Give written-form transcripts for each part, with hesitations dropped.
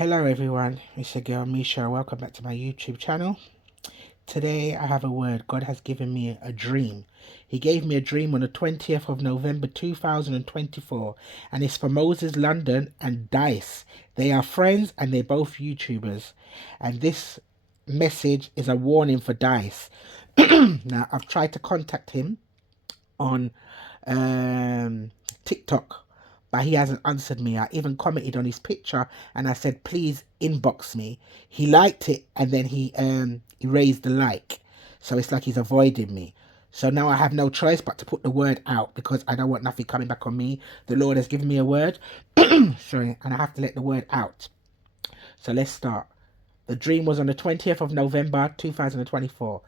Hello everyone, it's your girl Misha. Welcome back to my YouTube channel. Today I have a word. God has given me a dream. He gave me a dream on the 20th of November 2024, and it's for Moses London and Dice. They are friends and they're both YouTubers, and this message is a warning for Dice. Now I've tried to contact him on TikTok, but he hasn't answered me. I even commented on his picture and I said, please inbox me. He liked it and then he erased the like. So it's like he's avoiding me. So now I have no choice but to put the word out because I don't want nothing coming back on me. The Lord has given me a word. Sorry, and I have to let the word out. So let's start. The dream was on the 20th of November 2024.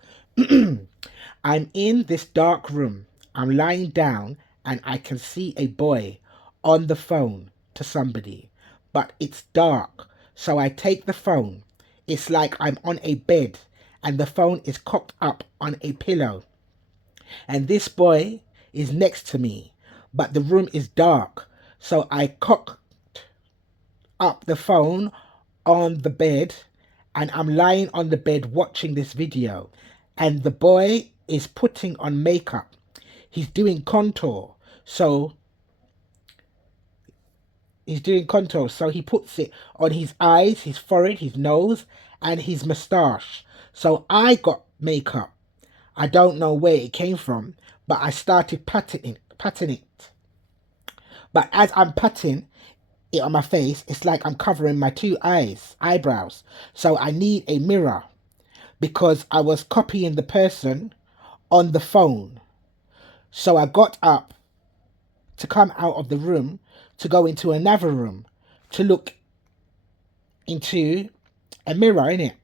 I'm in this dark room. I'm lying down and I can see a boy on the phone to somebody, but it's dark. So I take the phone. It's like I'm on a bed and the phone is cocked up on a pillow. And this boy is next to me, but the room is dark. So I cocked up the phone on the bed and I'm lying on the bed watching this video, and the boy is putting on makeup. He's doing contour. So he puts it on his eyes, his forehead, his nose, and his moustache. So I got makeup. I don't know where it came from, but I started patting it. But as I'm patting it on my face, it's like I'm covering my two eyebrows. So I need a mirror because I was copying the person on the phone. So I got up to come out of the room to go into another room to look into a mirror in it.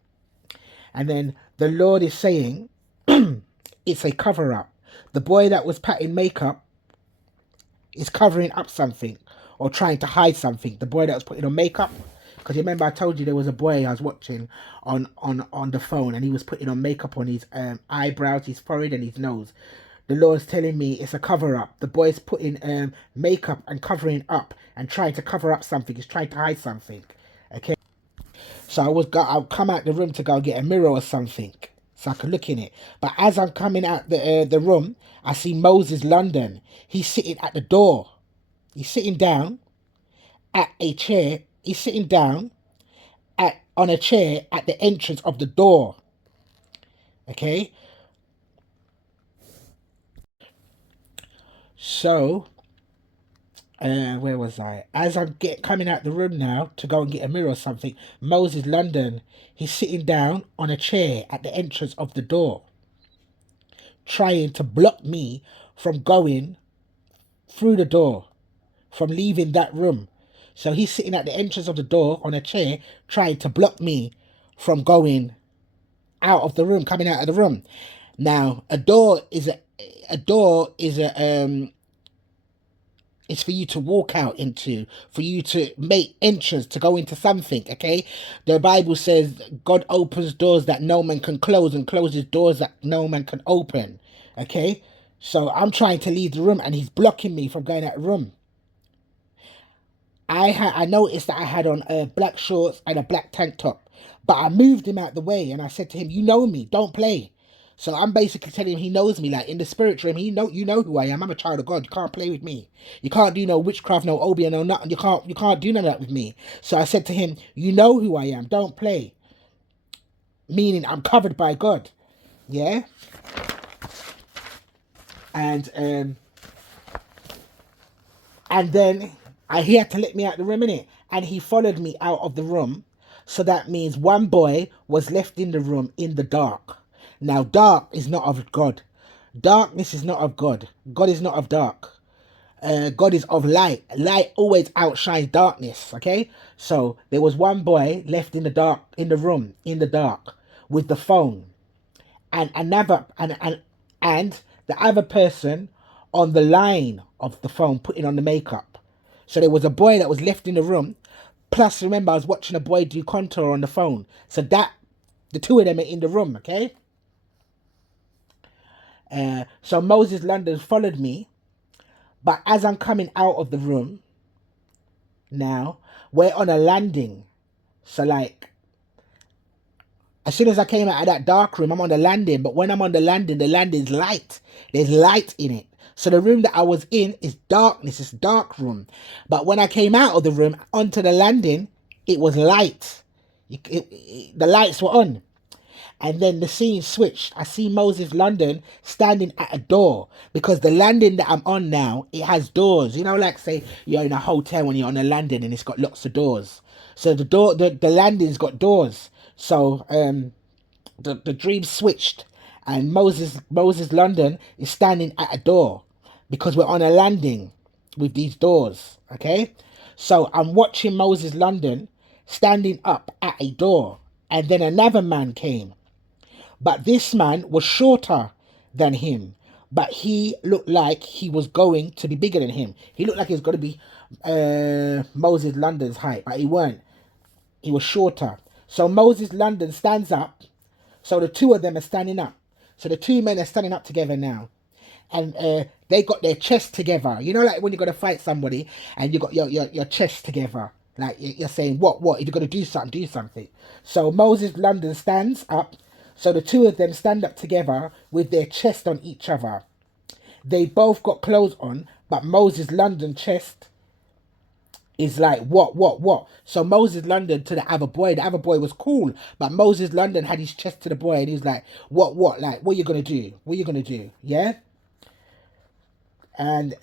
And then the Lord is saying, it's a cover up. The boy that was patting makeup is covering up something or trying to hide something. The boy that was putting on makeup, because remember I told you there was a boy I was watching on the phone and he was putting on makeup on his eyebrows, his forehead and his nose. The Lord's telling me it's a cover up. The boy's putting makeup and covering up and trying to cover up something. He's trying to hide something. Okay. So I'll come out the room to go get a mirror or something so I can look in it. But as I'm coming out the room, I see Moses London. He's sitting at the door. He's sitting down at a chair. He's sitting down on a chair at the entrance of the door. Okay. So, where was I? As I'm coming out the room now to go and get a mirror or something, Moses London, he's sitting down on a chair at the entrance of the door, trying to block me from going through the door, from leaving that room. So he's sitting at the entrance of the door on a chair, trying to block me from going out of the room, coming out of the room. Now, a door is a it's for you to walk out into, for you to make entrance to go into something. Okay, the Bible says God opens doors that no man can close and closes doors that no man can open. Okay, so I'm trying to leave the room and he's blocking me from going out of the room. I noticed that I had on black shorts and a black tank top, but I moved him out the way and I said to him, you know me, don't play. So I'm basically telling him he knows me, like in the spirit realm, you know who I am. I'm a child of God. You can't play with me. You can't do no witchcraft, no obeah, no nothing. You can't do none of that with me. So I said to him, you know who I am. Don't play. Meaning I'm covered by God. Yeah. And then he had to let me out the room, innit? And he followed me out of the room. So that means one boy was left in the room in the dark. Now, dark is not of God. Darkness is not of God. God is not of dark. God is of light. Light always outshines darkness. Okay, so there was one boy left in the dark, in the room, in the dark, with the phone, and and the other person on the line of the phone putting on the makeup. So there was a boy that was left in the room. Plus, remember, I was watching a boy do contour on the phone. So that the two of them are in the room. Okay. So Moses London followed me, but as I'm coming out of the room, now we're on a landing. So like, as soon as I came out of that dark room, I'm on the landing. But when I'm on the landing's light. There's light in it. So the room that I was in is darkness. It's a dark room. But when I came out of the room onto the landing, it was light. The lights were on. And then the scene switched. I see Moses London standing at a door because the landing that I'm on now, it has doors. You know, like say you're in a hotel when you're on a landing and it's got lots of doors. So the landing's got doors. So the dream switched, and Moses London is standing at a door because we're on a landing with these doors. Okay, so I'm watching Moses London standing up at a door, and then another man came, but this man was shorter than him, but he looked like he was going to be bigger than him. He looked like he was going to be Moses London's height, but he weren't. He was shorter. So Moses London stands up. So the two of them are standing up. So the two men are standing up together now. And they got their chests together. You know, like when you're going to fight somebody and you got your chest together. Like you're saying, what? If you're going to do something, do something. So Moses London stands up. So the two of them stand up together with their chest on each other. They both got clothes on, but Moses London chest is like, what? So Moses London to the other boy was cool, but Moses London had his chest to the boy and he was like, what? Like, what are you going to do? What are you going to do? Yeah? And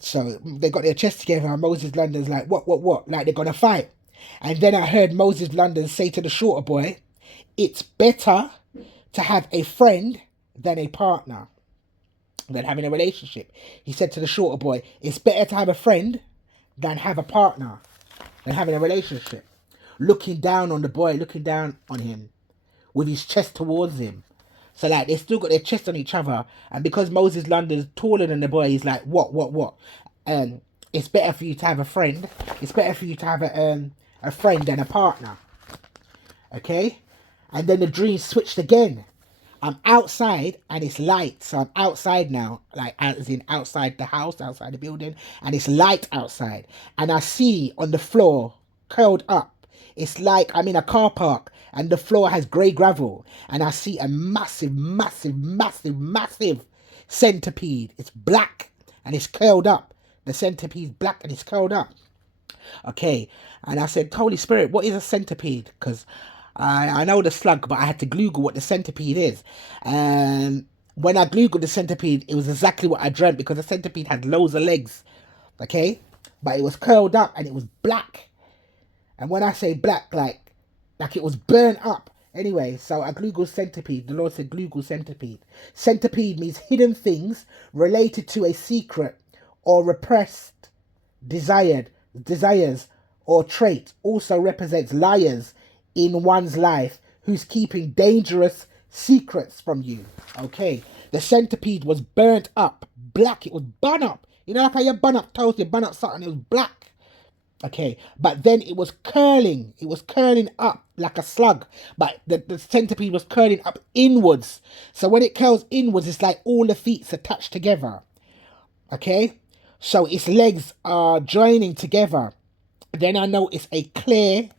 so they got their chest together and Moses London's like, what? Like they're going to fight. And then I heard Moses London say to the shorter boy, it's better to have a friend than a partner, than having a relationship. He said to the shorter boy, it's better to have a friend than have a partner, than having a relationship. Looking down on the boy, looking down on him with his chest towards him. So like they still got their chest on each other, and because Moses London's taller than the boy, he's like, what? It's better for you to have a friend. It's better for you to have a friend than a partner. Okay? And then the dream switched again. I'm outside and it's light. So I'm outside now, like as in outside the house, outside the building, and it's light outside. And I see on the floor, curled up, it's like I'm in a car park and the floor has grey gravel. And I see a massive centipede. It's black and it's curled up. The centipede's black and it's curled up. Okay. And I said, Holy Spirit, what is a centipede? Because I know the slug, but I had to Google what the centipede is. And when I Googled the centipede, it was exactly what I dreamt because the centipede had loads of legs. Okay? But it was curled up and it was black. And when I say black, like it was burnt up. Anyway, so I Googled centipede. The Lord said Google centipede. Centipede means hidden things related to a secret or repressed desires or trait. Also represents liars in one's life who's keeping dangerous secrets from you. Okay, the centipede was burnt up, black. It was bun up. You know, like how you bun up toast, you bun up something, it was black. Okay, but then it was curling. It was curling up like a slug, but the centipede was curling up inwards. So when it curls inwards, it's like all the feet's attached together. Okay, so its legs are joining together. Then I notice a clear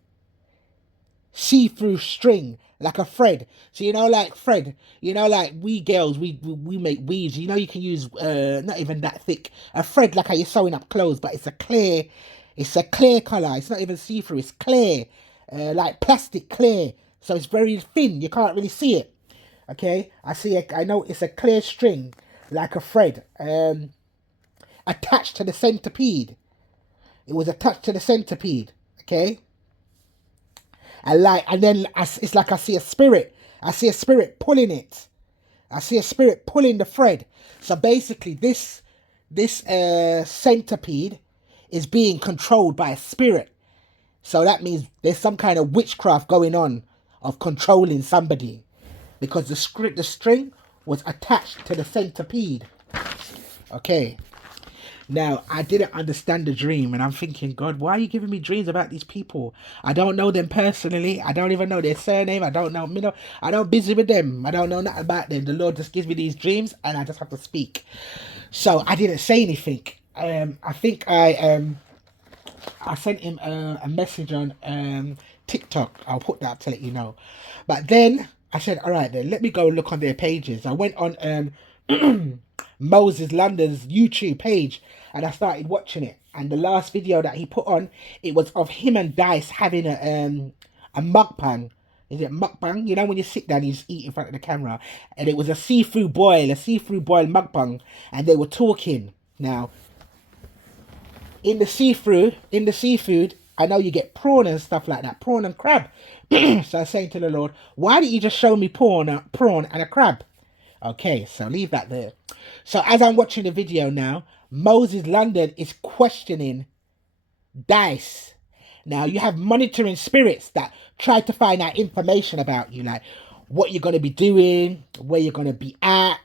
see-through string like a thread. So you know, like thread, you know, like we girls, we make weaves. You know, you can use not even that thick a thread, like how you're sewing up clothes, but it's a clear color. It's not even see-through, it's clear, like plastic clear. So it's very thin, you can't really see it. Okay, I know it's a clear string like a thread attached to the centipede. It was attached to the centipede. Okay, and then it's like I see a spirit. I see a spirit pulling it. I see a spirit pulling the thread. So basically, this centipede is being controlled by a spirit. So that means there's some kind of witchcraft going on of controlling somebody, because the string was attached to the centipede. Okay. Now, I didn't understand the dream, and I'm thinking, God, why are you giving me dreams about these people? I don't know them personally. I don't even know their surname. I don't know, I don't busy with them. I don't know nothing about them. The Lord just gives me these dreams, and I just have to speak. So I didn't say anything. I think I I sent him a message on TikTok. I'll put that to let you know. But then I said, all right, then let me go look on their pages. I went on Moses London's YouTube page and I started watching it. And the last video that he put on, it was of him and Dice having a mukbang. Is it mukbang? You know when you sit down, you just eat in front of the camera, and it was a seafood boil mukbang, and they were talking. Now, in the seafood, I know you get prawn and stuff like that, prawn and crab. So I was saying to the Lord, why didn't you just show me prawn and a crab? Okay, so leave that there. So as I'm watching the video now, Moses London is questioning Dice. Now you have monitoring spirits that try to find out information about you, like what you're gonna be doing, where you're gonna be at,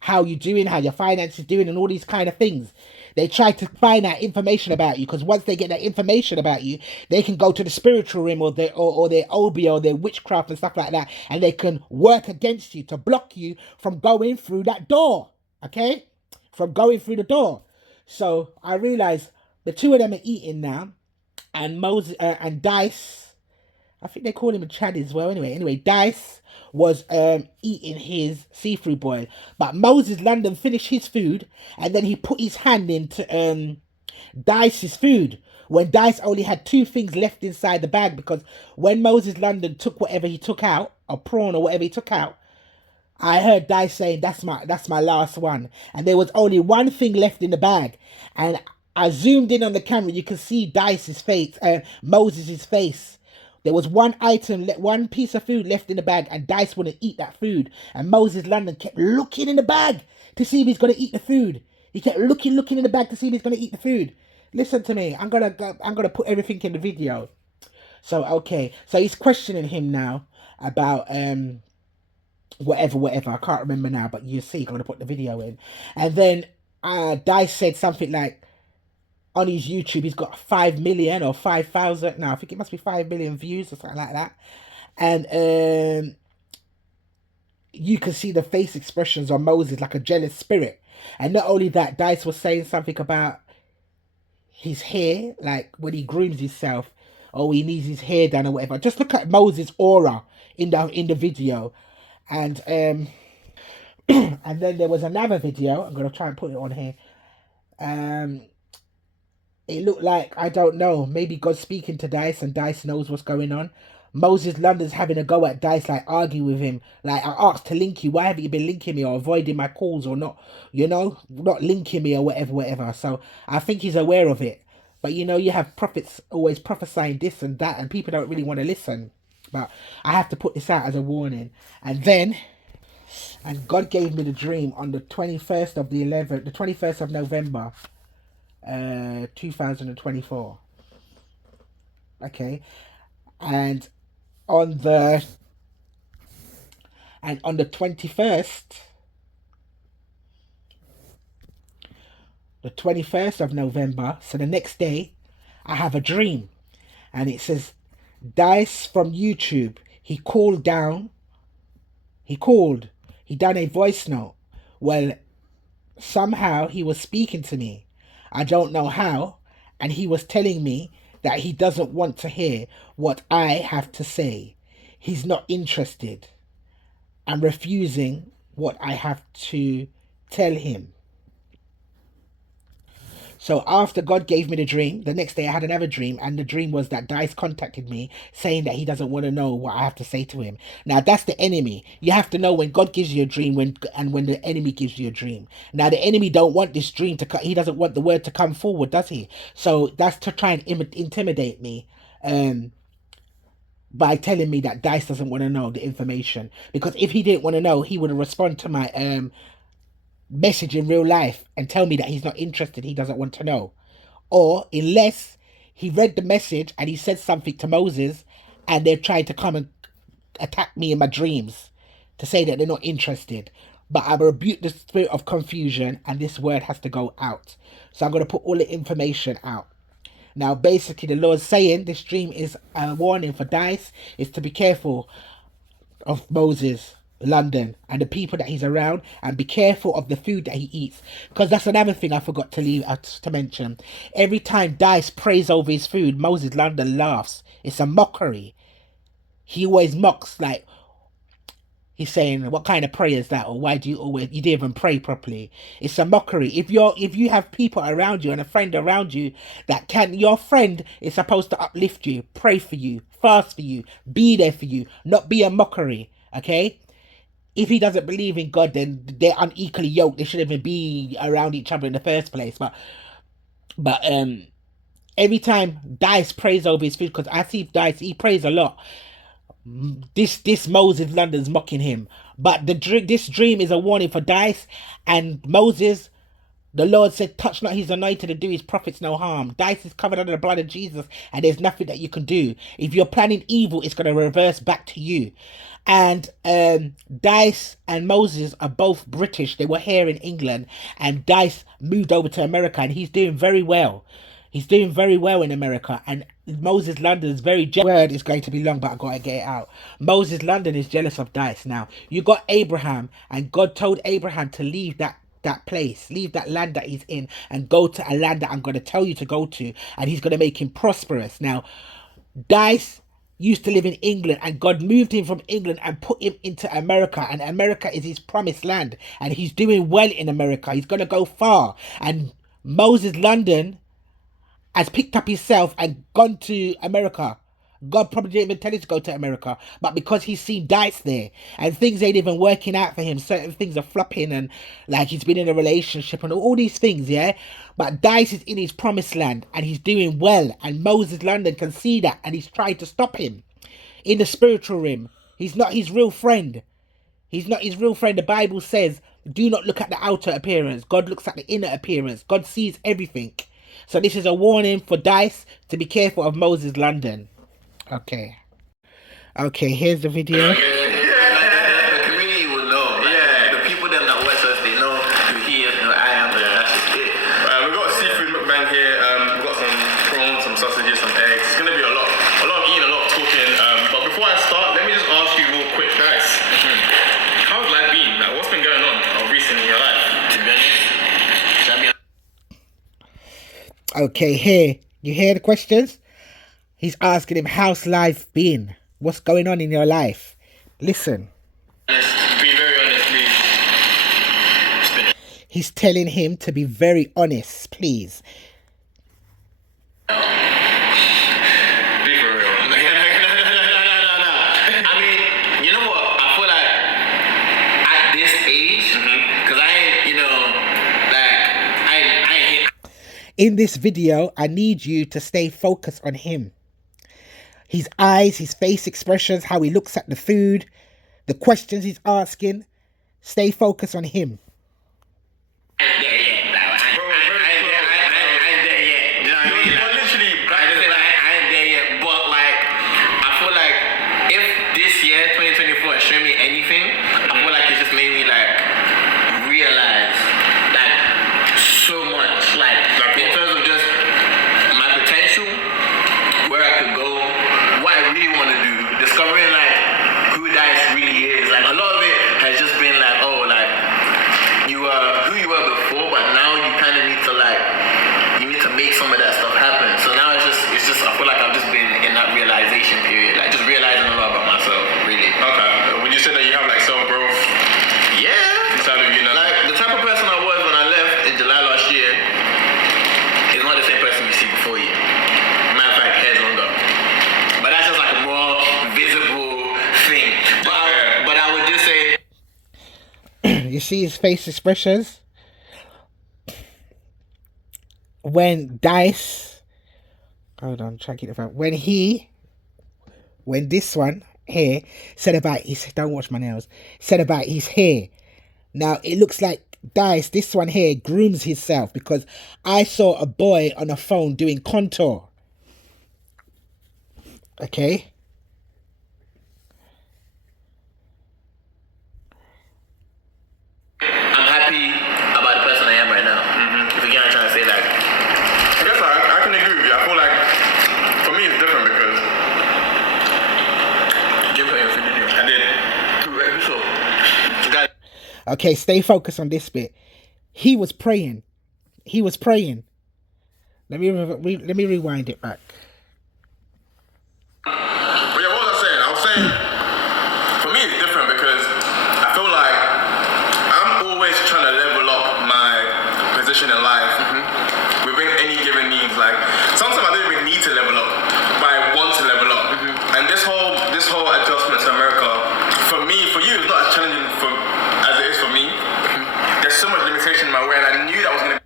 how you're doing, how your finances doing, and all these kind of things. They try to find out information about you because once they get that information about you, they can go to the spiritual realm or their obi or their witchcraft and stuff like that, and they can work against you to block you from going through that door. Okay, from going through the door. So I realized the two of them are eating now, and Moses and Dice, I think they call him a Chad as well. Anyway, Dice was eating his seafood boil, but Moses London finished his food, and then he put his hand into Dice's food. When Dice only had two things left inside the bag, because when Moses London took whatever he took out, a prawn or whatever he took out, I heard Dice saying that's my last one, and there was only one thing left in the bag, and I zoomed in on the camera. You can see Dice's face, Moses's face. There was one item, one piece of food left in the bag, and Dice wouldn't eat that food. And Moses London kept looking in the bag to see if he's gonna eat the food. He kept looking in the bag to see if he's gonna eat the food. Listen to me. I'm gonna put everything in the video. So okay, so he's questioning him now about whatever. I can't remember now, but you see, I'm gonna put the video in, and then Dice said something like, on his YouTube, he's got 5 million or 5,000. No, I think it must be 5 million views or something like that. And you can see the face expressions on Moses like a jealous spirit. And not only that, Dice was saying something about his hair, like when he grooms himself, or he needs his hair done or whatever. Just look at Moses' aura in the video, and and then there was another video. I'm gonna try and put it on here. It looked like, I don't know, maybe God's speaking to Dice and Dice knows what's going on. Moses London's having a go at Dice, like argue with him. Like, I asked to link you. Why haven't you been linking me or avoiding my calls or not, not linking me or whatever. So I think he's aware of it. But you have prophets always prophesying this and that, and people don't really want to listen. But I have to put this out as a warning. And God gave me the dream on the 21st of the 11th, the 21st of November. 2024. Okay, and on the 21st, the 21st of November, so the next day, I have a dream, and it says Dice from YouTube. He done a voice note. Well, somehow he was speaking to me. I don't know how, and he was telling me that he doesn't want to hear what I have to say. He's not interested. I'm refusing what I have to tell him. So after God gave me the dream, the next day I had another dream, and the dream was that Dice contacted me saying that he doesn't want to know what I have to say to him. Now that's the enemy. You have to know when God gives you a dream when the enemy gives you a dream. Now the enemy don't want this dream to he doesn't want the word to come forward, does he? So that's to try and intimidate me. By telling me that Dice doesn't want to know the information, because if he didn't want to know, he would have responded to my message in real life and tell me that he's not interested, he doesn't want to know. Or unless he read the message and he said something to Moses and they're trying to come and attack me in my dreams to say that they're not interested. But I rebuke the spirit of confusion, and this word has to go out. So I'm going to put all the information out. Now basically the Lord's saying this dream is a warning for Dice, is to be careful of Moses. London and the people that he's around, and be careful of the food that he eats, because that's another thing I forgot to leave to mention. Every time Dice prays over his food, Moses London laughs. It's a mockery. He always mocks, like he's saying, "What kind of prayer is that?" Or "Why do you always you didn't even pray properly?" It's a mockery. If you have people around you and a friend around you that can, your friend is supposed to uplift you, pray for you, fast for you, be there for you, not be a mockery. Okay, if he doesn't believe in God, then they're unequally yoked. They shouldn't even be around each other in the first place. But every time Dice prays over his food, because I see Dice, he prays a lot. This Moses London's mocking him, but this dream is a warning for Dice and Moses. The Lord said, "Touch not his anointed and do his prophets no harm." Dice is covered under the blood of Jesus, and there's nothing that you can do. If you're planning evil, it's going to reverse back to you. And Dice and Moses are both British. They were here in England, and Dice moved over to America, and he's doing very well. He's doing very well in America, and Moses London is very word is going to be long, but I gotta get it out. Moses London is jealous of Dice. Now you got Abraham, and God told Abraham to leave that place, leave that land that he's in, and go to a land that I'm going to tell you to go to, and he's going to make him prosperous. Now, Dice used to live in England, and God moved him from England and put him into America, and America is his promised land, and he's doing well in America. He's going to go far, and Moses London has picked up himself and gone to America. God probably didn't even tell him to go to America, but because he's seen Dice there and things ain't even working out for him, certain things are flopping, and like he's been in a relationship and all these things, yeah. But Dice is in his promised land and he's doing well, and Moses London can see that, and he's trying to stop him in the spiritual realm. He's not his real friend. He's not his real friend. The Bible says, "Do not look at the outer appearance. God looks at the inner appearance. God sees everything." So this is a warning for Dice to be careful of Moses London. Okay. Okay, here's the video. The community will know. Yeah. The people that watch us, they know who he is and who I am. That's just it. We've got a seafood mukbang here. We've got some prawns, some sausages, some eggs. It's gonna be a lot of eating, a lot of talking. But before I start, let me just ask you real quick, guys. How's life been? Like, what's been going on recently in your life? To be honest, okay, here. You hear the questions? He's asking him, how's life been? What's going on in your life? Listen. Be very honest, please. He's telling him to be very honest, please. Be for real. no. I mean, you know what? I feel like at this age, because I ain't, I ain't. In this video, I need you to stay focused on him. His eyes, his face expressions, how he looks at the food, the questions he's asking. Stay focused on him. I ain't there yet. I ain't there yet. But like, I feel like if this year, 2024, has shown me anything, I feel like it just made me like realize like so much. Like in terms of just my potential, where I could go, what I really want to do, discovering like who Dice really is. Like a lot of it has just been like, oh, like you are who you were before, but now you kind of need to make some of that stuff happen. So now it's just I feel like I've just been in that realization period, like just realizing a lot about myself, really. Okay. Would you say that you have like self-growth? Yeah. Inside of you now? Like the type of person I was when I left in July last year is not the same person you see before you. Matter of fact, hair's longer. But that's just like a more visible thing. But I would just say, You see his face expressions? When Dice, hold on, try to get the phone. When this one here said about his, don't wash my nails, said about his hair. Now it looks like Dice, this one here, grooms himself, because I saw a boy on a phone doing contour. Okay. I'm happy about the person I am right now. If you get what I'm trying to say, like, I guess I can agree with you. I feel like for me it's different because Jim put your food in here. I did. So Okay, stay focused on this bit. He was praying. He was praying. Let me rewind it back. But yeah, what was I saying? I was saying, for me, it's different because I feel like I'm always trying to level up my position in life within any given needs. Like sometimes I don't even need to level up, but I want to level up. And this whole adjustment to America, for me, for you, it's not as challenging as it is for me. There's so much limitation in my way, and I knew that was gonna.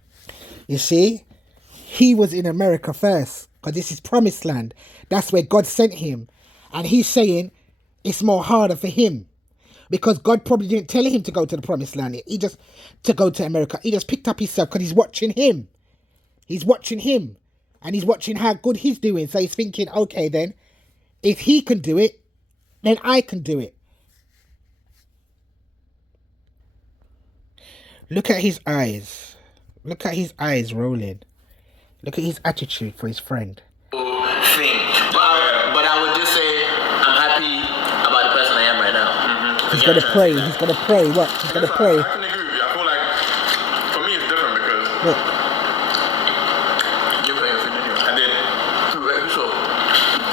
You see, he was in America first because this is promised land. That's where God sent him, and he's saying it's more harder for him because God probably didn't tell him to go to the promised land. He just to go to America. He just picked up himself because he's watching him. He's watching him, and he's watching how good he's doing. So he's thinking, okay, then if he can do it, then I can do it. Look at his eyes. Look at his eyes rolling. Look at his attitude for his friend. Thing. But I would just say I'm happy about the person I am right now. He's gonna pray. He's gonna pray. What? He's gonna pray. I can agree with you. I feel like for me it's different because Look. You pray your food anyway. I did. So,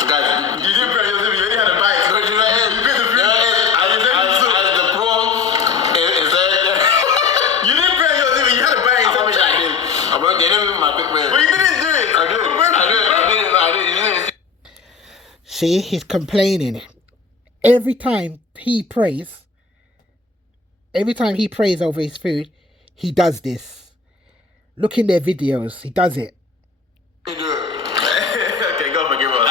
Guys, you didn't pray yourself. You already had a bite. so you know, You paid the food. as the pro is that You didn't pray yourself. You had a bite. I promise you I did. I'm not getting with my quick prayer. But you didn't do it. I did. See, he's complaining. Every time he prays over his food, he does this. Look in their videos. He does it. Okay, God forgive us.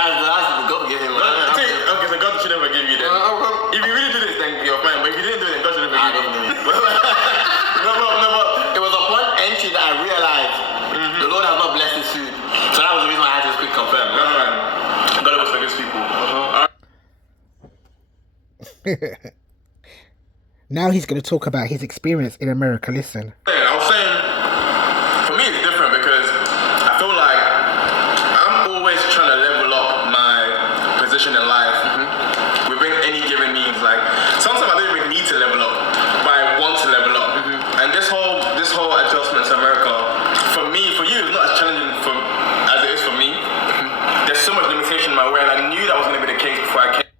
Go get him. Okay, so God should never forgive you then. If you really do this, then you're fine. But if you didn't do it, then God should never forgive you. No, but It was upon entry that I realized the Lord has not blessed his food. So that was the reason why I had to speak confirm. that's fine. God always forgives people. Now he's going to talk about his experience in America. Listen. I was saying, for me it's different because I feel like I'm always trying to level up my position in life within any given needs. Like sometimes I don't even need to level up, but I want to level up. And this whole adjustment to America, for me, for you, it's not as challenging as it is for me. There's so much limitation in my way, and I knew that was going to be the case before I came.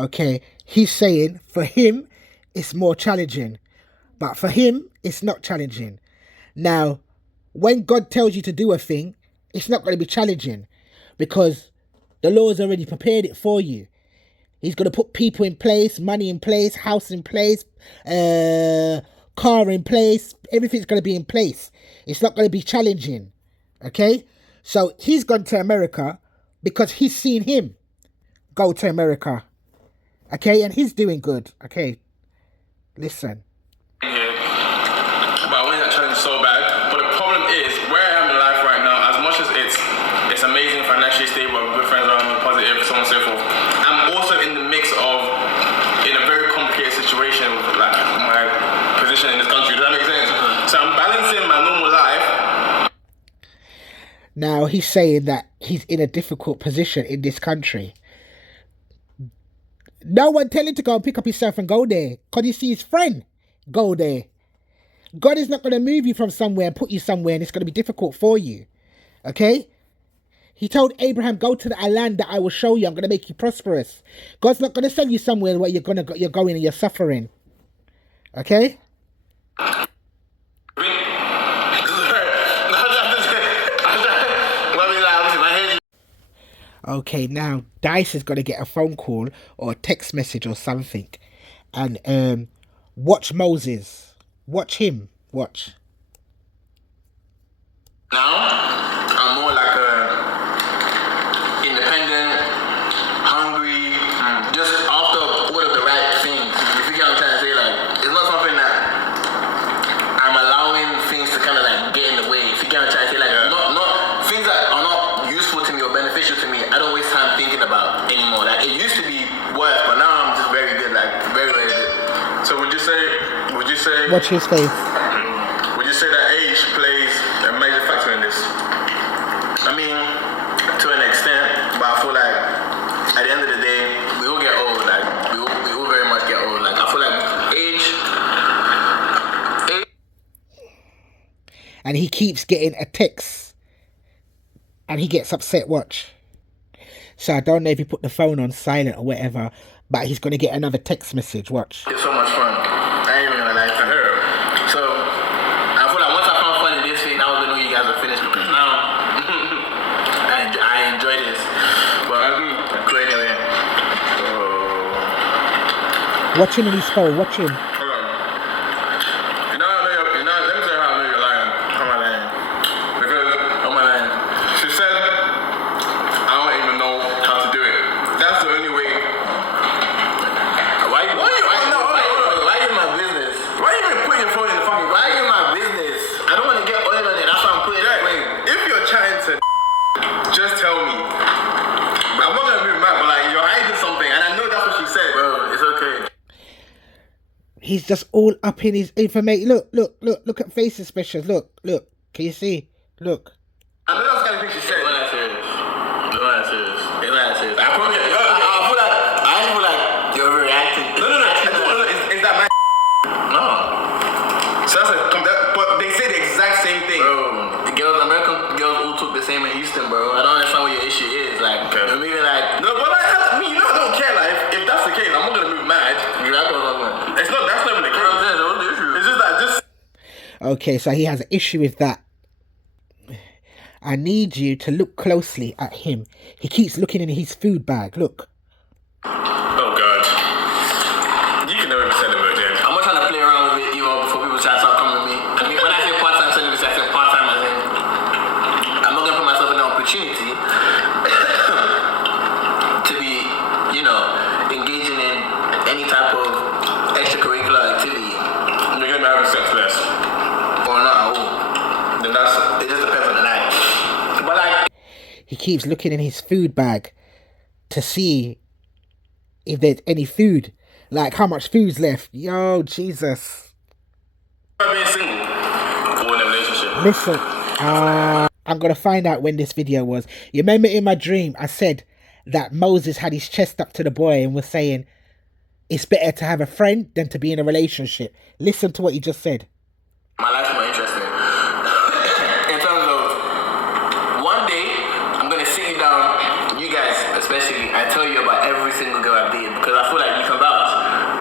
Okay, he's saying for him it's more challenging, but for him it's not challenging. Now, when God tells you to do a thing, it's not going to be challenging because the Lord's already prepared it for you. He's going to put people in place, money in place, house in place, car in place. Everything's going to be in place. It's not going to be challenging. Okay? So he's gone to America because he's seen him go to America. Okay? And he's doing good. Okay? Listen. But I wanted that challenge so bad. But the problem is, where I am in life right now, as much as it's amazing, financially stable, good friends around me, positive, so on and so forth, I'm also in the mix of in a very complicated situation with like my position in this country. Does that make sense? So I'm balancing my normal life. Now he's saying that he's in a difficult position in this country. No one tell him to go and pick up himself and go there. Because he see his friend go there. God is not going to move you from somewhere and put you somewhere and it's going to be difficult for you. Okay? He told Abraham, go to a land that I will show you. I'm going to make you prosperous. God's not going to send you somewhere where you're going and you're suffering. Okay? Okay, now Dice is going to get a phone call or a text message or something. And watch Moses. Watch him. Watch. Now, I'm more like a independent, hungry, just after all of the right things. If you get what I'm trying to say, like, it's not something that I'm allowing things to kind of like get in the way. If you get what I'm trying to say, like, not things that are not useful to me or beneficial to me, I don't waste time thinking about anymore. Like, it used to be worse, but now I'm just very good, like, very, very good. So would you say? Watch his face. Would you say that age plays a major factor in this? I mean, to an extent, but I feel like at the end of the day, we all get old. Like we all very much get old. Like I feel like age and he keeps getting a text and he gets upset. Watch. So I don't know if he put the phone on silent or whatever, but he's going to get another text message. Watch. It's so much fun. I ain't even gonna lie to her. So I feel like once I found fun in this thing, I was gonna know you guys are finished because now I enjoy this. But so anyway. Watch him in his phone. Watch him. Hold on. Let me tell you how I know you're lying. How am I lying? Because Oh my man. she said, I don't even know how to do it. That's the only way. Why you in my business? Why you even putting your phone in the fucking? Why you in my business? I don't want to get oil on it. That's why I'm putting it away. If you're trying to just tell me. I'm not gonna move mad, but like you're hiding something, and I know that's what she said. Bro, it's okay. He's just all up in his information. Look at face expressions. Look. Can you see? Look. I know that's the kind of thing she said. It's not serious. It's not serious. I promise you. I feel like you're overreacting. No. Is that my? No. So but they say the exact same thing. Bro, American girls all talk the same in Houston, bro. I don't understand what your issue is. Like, Okay. you're maybe like, No, but like, I mean, I don't care. Like, if that's the case, I'm not gonna move mad. That's not even the case. what's the issue? It's just that Okay, so he has an issue with that. I need you to look closely at him. He keeps looking in his food bag. Look. Oh God, you can never be celibate again. I'm not trying to play around with it, before people try to start coming to me. I mean, when I say part-time celibacy, I say part-time as in, I'm not gonna put myself in an opportunity to be, engaging in any type of extracurricular activity. You're gonna be having sex less. Or not. Then that's It just depends on the night. But like, He keeps looking in his food bag to see if there's any food. Like how much food's left. Yo, Jesus. being single or in a relationship. Listen, I'm going to find out when this video was. You remember in my dream, I said that Moses had his chest up to the boy and was saying, it's better to have a friend than to be in a relationship. Listen to what he just said. my life's more interesting. In terms of one day, I'm gonna sit you down, you guys especially, I tell you about every single girl I've dated because I feel like you can vouch.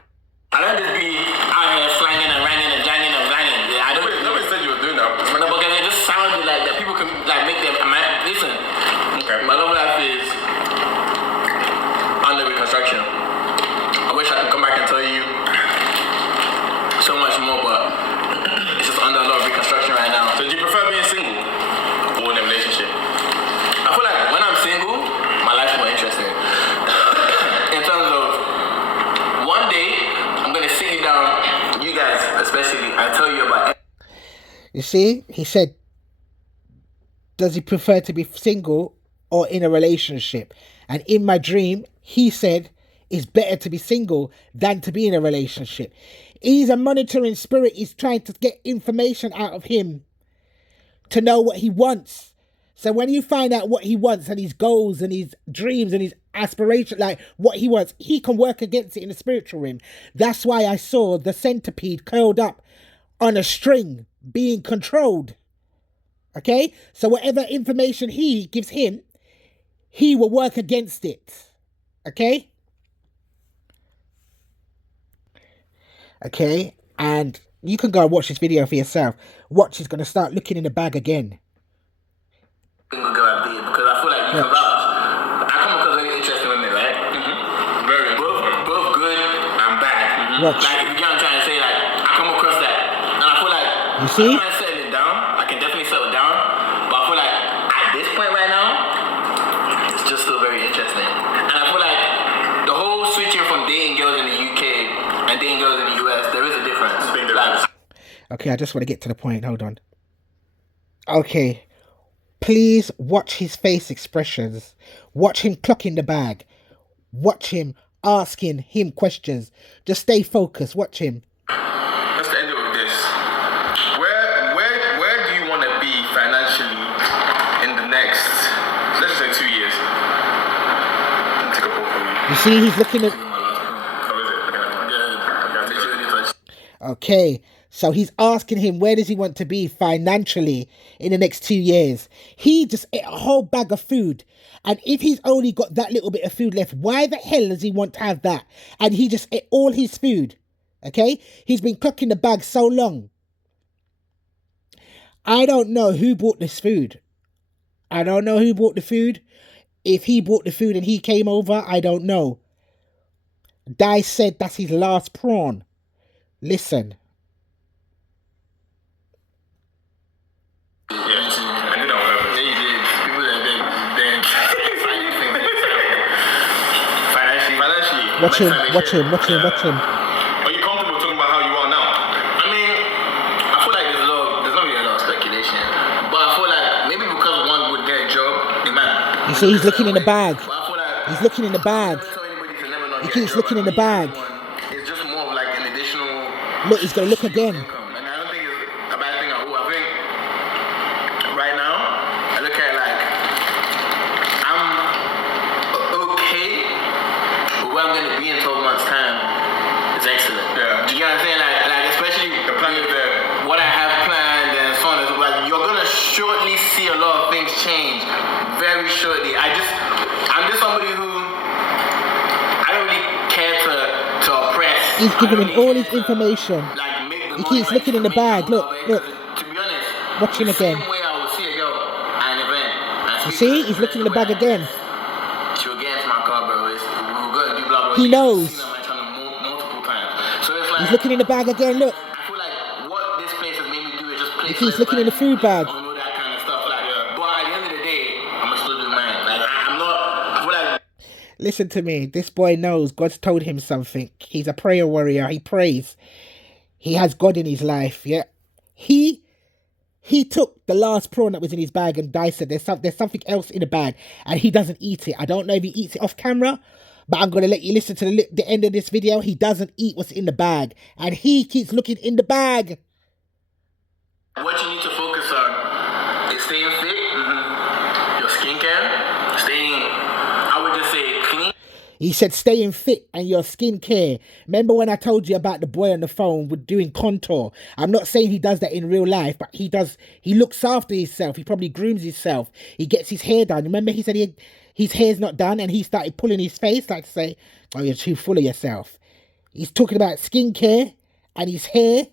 I don't just be out here slanging and ranging and janging and banging. Yeah, I don't. Nobody said you were doing that. No, because it just sounded like that. People can like make them. Listen, Okay. my love life is under reconstruction. I wish I could come back and tell you so much more, but it's just under a lot of reconstruction right now. So do you prefer being single or in a relationship? I feel like when I'm single, my life's more interesting. In terms of one day, I'm gonna sit you down, you guys especially, I tell you about. You see, he said, does he prefer to be single or in a relationship? And in my dream, he said, it's better to be single than to be in a relationship. He's a monitoring spirit. He's trying to get information out of him to know what he wants. So when you find out what he wants and his goals and his dreams and his aspirations, like what he wants, he can work against it in the spiritual realm. That's why I saw the centipede curled up on a string being controlled. Okay? So whatever information he gives him, he will work against it. Okay? Okay? And you can go and watch this video for yourself. Watch, he's going to start looking in the bag again. Single girl I did because I feel like you can vouch. I come across very interesting women, right? Very Both good and bad. Watch. Like if you get what I'm trying to say, like I come across that, and I feel like You see? I don't mind settling down. I can definitely settle down, but I feel like at this point right now, it's just still very interesting. And I feel like the whole switching from dating girls in the UK and dating girls in the US, there is a difference. Big difference. Okay, I just want to get to the point. Hold on. Okay. Please watch his face expressions. Watch him clocking the bag. Watch him asking him questions. Just stay focused. Watch him. Let's end it with this. Where do you want to be financially in the next, let's just say 2 years? Take a poll from me. You see, he's looking at... How is it? Okay. Okay, so he's asking him where does he want to be financially in the next 2 years. He just ate a whole bag of food. And if he's only got that little bit of food left, why the hell does he want to have that? And he just ate all his food. Okay, he's been cooking the bag so long. I don't know who bought this food. I don't know who bought the food. If he bought the food and he came over, I don't know. Dice said that's his last prawn. Listen. Yeah, I did that whatever. Yeah, you did. People that then financially. Watch him. Are you comfortable talking about how you are now? I mean, I feel like there's not really a lot of speculation, but I feel like maybe because one would get a job, they might. You see, he's looking in the bag. But I feel like He's looking in the bag. never tell anybody to never not He get a keeps job. looking in the bag. It's just more of like an additional. Look, he's gonna look again. Income. And I don't think it's a bad thing at all. I think right now, I look at it like I'm okay, but where I'm gonna be in 12 months' time is excellent. Yeah. Do you get what I'm saying? Like especially The plan is there. what I have planned and so on and so forth. Like you're gonna shortly see a lot of things change, very shortly. I'm just somebody who I don't really care to oppress. He's giving him all his information. Like, make the He money, keeps like, looking in the make bag. money, Look. To be honest, Watch him the again. same way I would see a girl at an event. You see, he's looking in the bag again. She'll get into my car, bro. We're gonna do blah blah. He knows. I've seen her, like, trying to multiple times. So it's like He's looking in the bag again. Look. I feel like what this place has made me do is just play. He keeps looking in the food bag. All that kind of stuff. Like, but at the end of the day, I'm gonna still do mine. Like, I'm not. I feel like. Listen to me. This boy knows God's told him something. He's a prayer warrior. He prays. He has God in his life. Yeah. He took the last prawn that was in his bag and Dice said there's something else in the bag and he doesn't eat it. I don't know if he eats it off camera, but I'm going to let you listen to the end of this video. He doesn't eat what's in the bag and he keeps looking in the bag. What you need to focus on is staying fit, your skincare, I would just say clean. He said staying fit and your skincare. Remember when I told you about the boy on the phone with doing contour? I'm not saying he does that in real life, but he looks after himself. He probably grooms himself. He gets his hair done. Remember he said his hair's not done and he started pulling his face like to say, oh, you're too full of yourself. He's talking about skincare and his hair.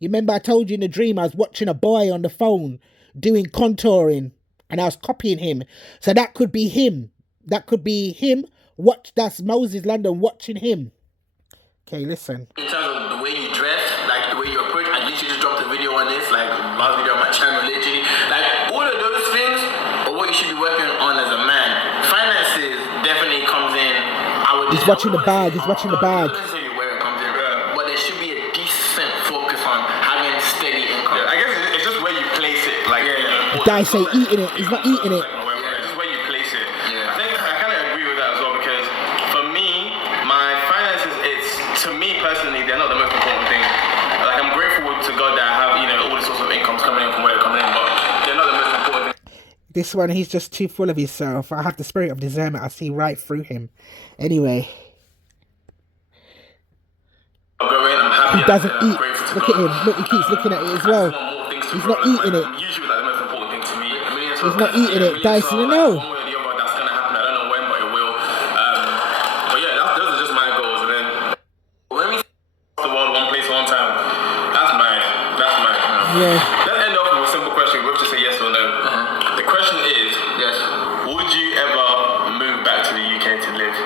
You remember I told you in the dream I was watching a boy on the phone doing contouring and I was copying him. So that could be him. That could be him. That's Moses London watching him. Okay, listen. In terms of the way you dress, like the way you approach, I literally just dropped a video on this, like last video on my channel, literally. Like all of those things are what you should be working on as a man. Finances definitely comes in. He's watching the bag. He's watching the bag. Not necessarily where it comes in, but there should be a decent focus on having steady income. Yeah, I guess it's just where you place it. Like, Dice say eating it. He's not eating it. It's just where you place it. Yeah. I think I kind of agree with that as well because for me, my finances, to me personally, they're not the most important thing. Like, I'm grateful to God that I have, all the sorts of incomes coming in from where they're coming in, but they're not the most important thing. This one, he's just too full of himself. I have the spirit of discernment. I see right through him. Anyway. I'm happy. He doesn't eat. Look at him. Look, he keeps looking at it as well. He's not eating it. Usually, like, the most important thing to me. He's not eating it. Dyson, no. One way or the other, that's going to happen. I don't know when, but it will. But yeah, those are just my goals. And then when we the world one place one time, that's mine. Yeah. Let's end off with a simple question. We have to say yes or no. The question is, Yes. would you ever move back to the UK to live?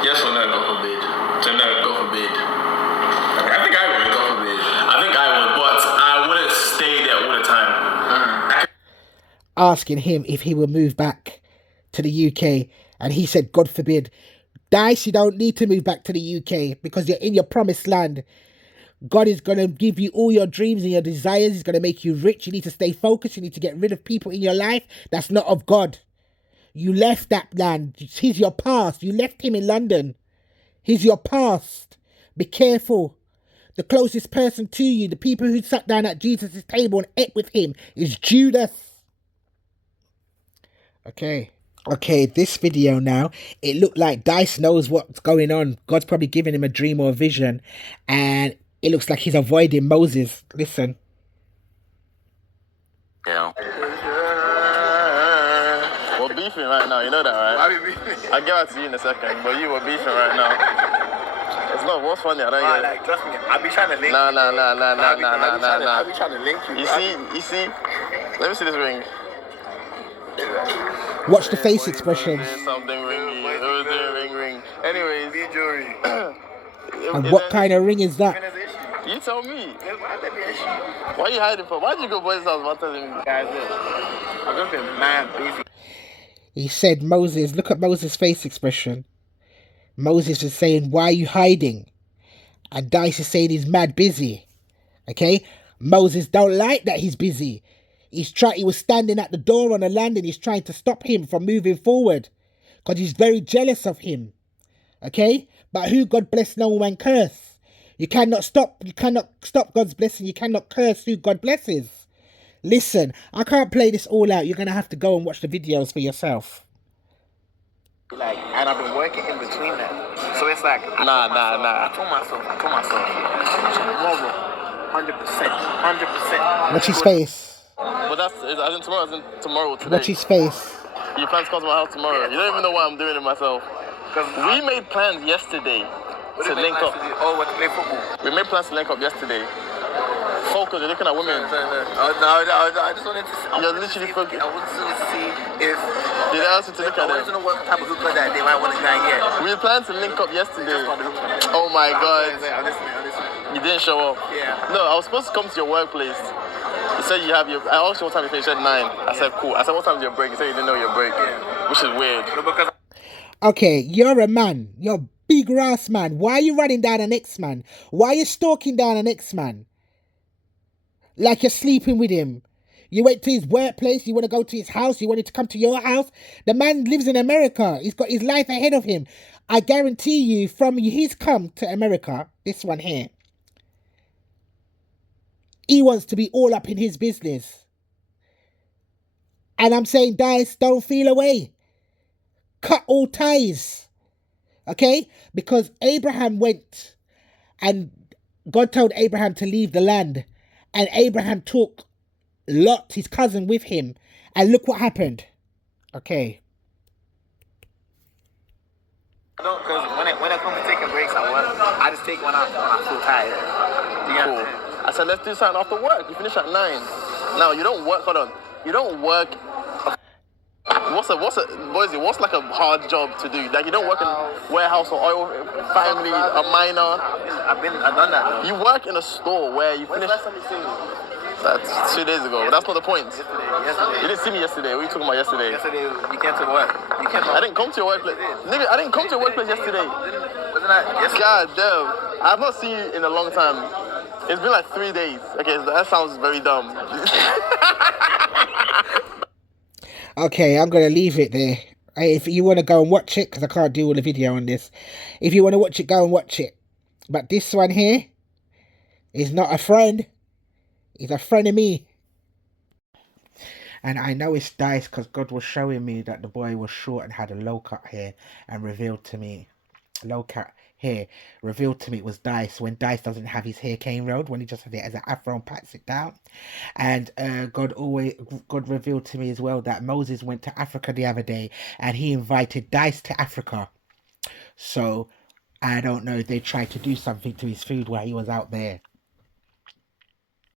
Yes or no? God forbid. So no. God forbid. I think I would. God forbid. I think I would, but I wouldn't stay there all the time. Asking him if he will move back to the UK. And he said, God forbid. Dice, you don't need to move back to the UK because you're in your promised land. God is going to give you all your dreams and your desires. He's going to make you rich. You need to stay focused. You need to get rid of people in your life that's not of God. You left that land. He's your past. You left him in London. He's your past. Be careful. The closest person to you, the people who sat down at Jesus' table and ate with him, is Judas. Okay, this video now, it looked like Dice knows what's going on. God's probably giving him a dream or a vision. And It looks like he's avoiding Moses. Listen. Yeah. We're beefing right now, you know that, right? Why are we beefing? I'll get back to you in a second, but you were beefing right now. It's not, what's funny? I don't get it. Like, trust me, I'll be trying to link you. Nah. I'll be trying to link you. You see? Let me see this ring. Watch the face expressions. Something ringy. It was doing ring. Anyways. Jewelry. And what kind of ring is that? You tell me. Why are you hiding from? Why did you go boys' house without telling me? Guys, I've just been mad busy. He said, Moses, look at Moses' face expression. Moses is saying, why are you hiding? And Dice is saying he's mad busy. Okay? Moses don't like that he's busy. He was standing at the door on the landing. He's trying to stop him from moving forward. Because he's very jealous of him. Okay? But who God bless, no man curse. You cannot stop God's blessing. You cannot curse who God blesses. Listen, I can't play this all out. You're going to have to go and watch the videos for yourself. Like, and I've been working in between that. So it's like, Nah. I told myself, tomorrow, 100%. Watch his face. But that's, as in tomorrow, as in tomorrow, today. Watch his face. You plan to come to my house tomorrow. You don't even know why I'm doing it myself. We made plans yesterday to link up. Oh, what, to play football? We made plans to link up yesterday. Focus, you're looking at women. No, I just wanted to see. You're literally focused. I wanted to see if... Did I ask you to look at I wanted to them? know what type of hookah that they might want to go and get. We planned to link up yesterday. Oh my God. I'm listening. You didn't show up. Yeah. No, I was supposed to come to your workplace. You said you have your... I asked you what time you finished at 9. I said, cool. I said, what time is your break? You said you didn't know your break. Yeah. Which is weird. No, because... Okay, you're a man. You're a big ass man. Why are you running down an ex-man? Why are you stalking down an ex-man? Like you're sleeping with him. You went to his workplace. You want to go to his house. You wanted to come to your house. The man lives in America. He's got his life ahead of him. I guarantee you, from he's come to America, this one here, he wants to be all up in his business. And I'm saying, Dice, don't feel away. Cut all ties. Okay? Because Abraham went and God told Abraham to leave the land. And Abraham took Lot, his cousin, with him. And look what happened. Okay. Because when I come to taking breaks at work, I just take one out when I feel tired. Cool. I said, let's do something after work. You finish at 9. Now, you don't work, hold on. You don't work... What's like a hard job to do? Like, you don't work in a warehouse or oil family, a miner. I've done that. You work in a store where you finish... That's 2 days ago. But that's not the point. Yesterday. You didn't see me yesterday. What are you talking about yesterday? Yesterday, you came to work. I didn't come to your workplace. Nigga, I didn't come to your workplace yesterday. Wasn't that yesterday? God damn. I've not seen you in a long time. It's been like 3 days. Okay, so that sounds very dumb. Okay, I'm going to leave it there. If you want to go and watch it, because I can't do all the video on this. If you want to watch it, go and watch it. But this one here is not a friend. He's a friend of me. And I know it's Dice because God was showing me that the boy was short and had a low cut hair and revealed to me, low cut hair, revealed to me it was Dice when Dice doesn't have his hair cane rolled, when he just has it as an afro and pats it down. And God revealed to me as well that Moses went to Africa the other day and he invited Dice to Africa. So I don't know if they tried to do something to his food while he was out there.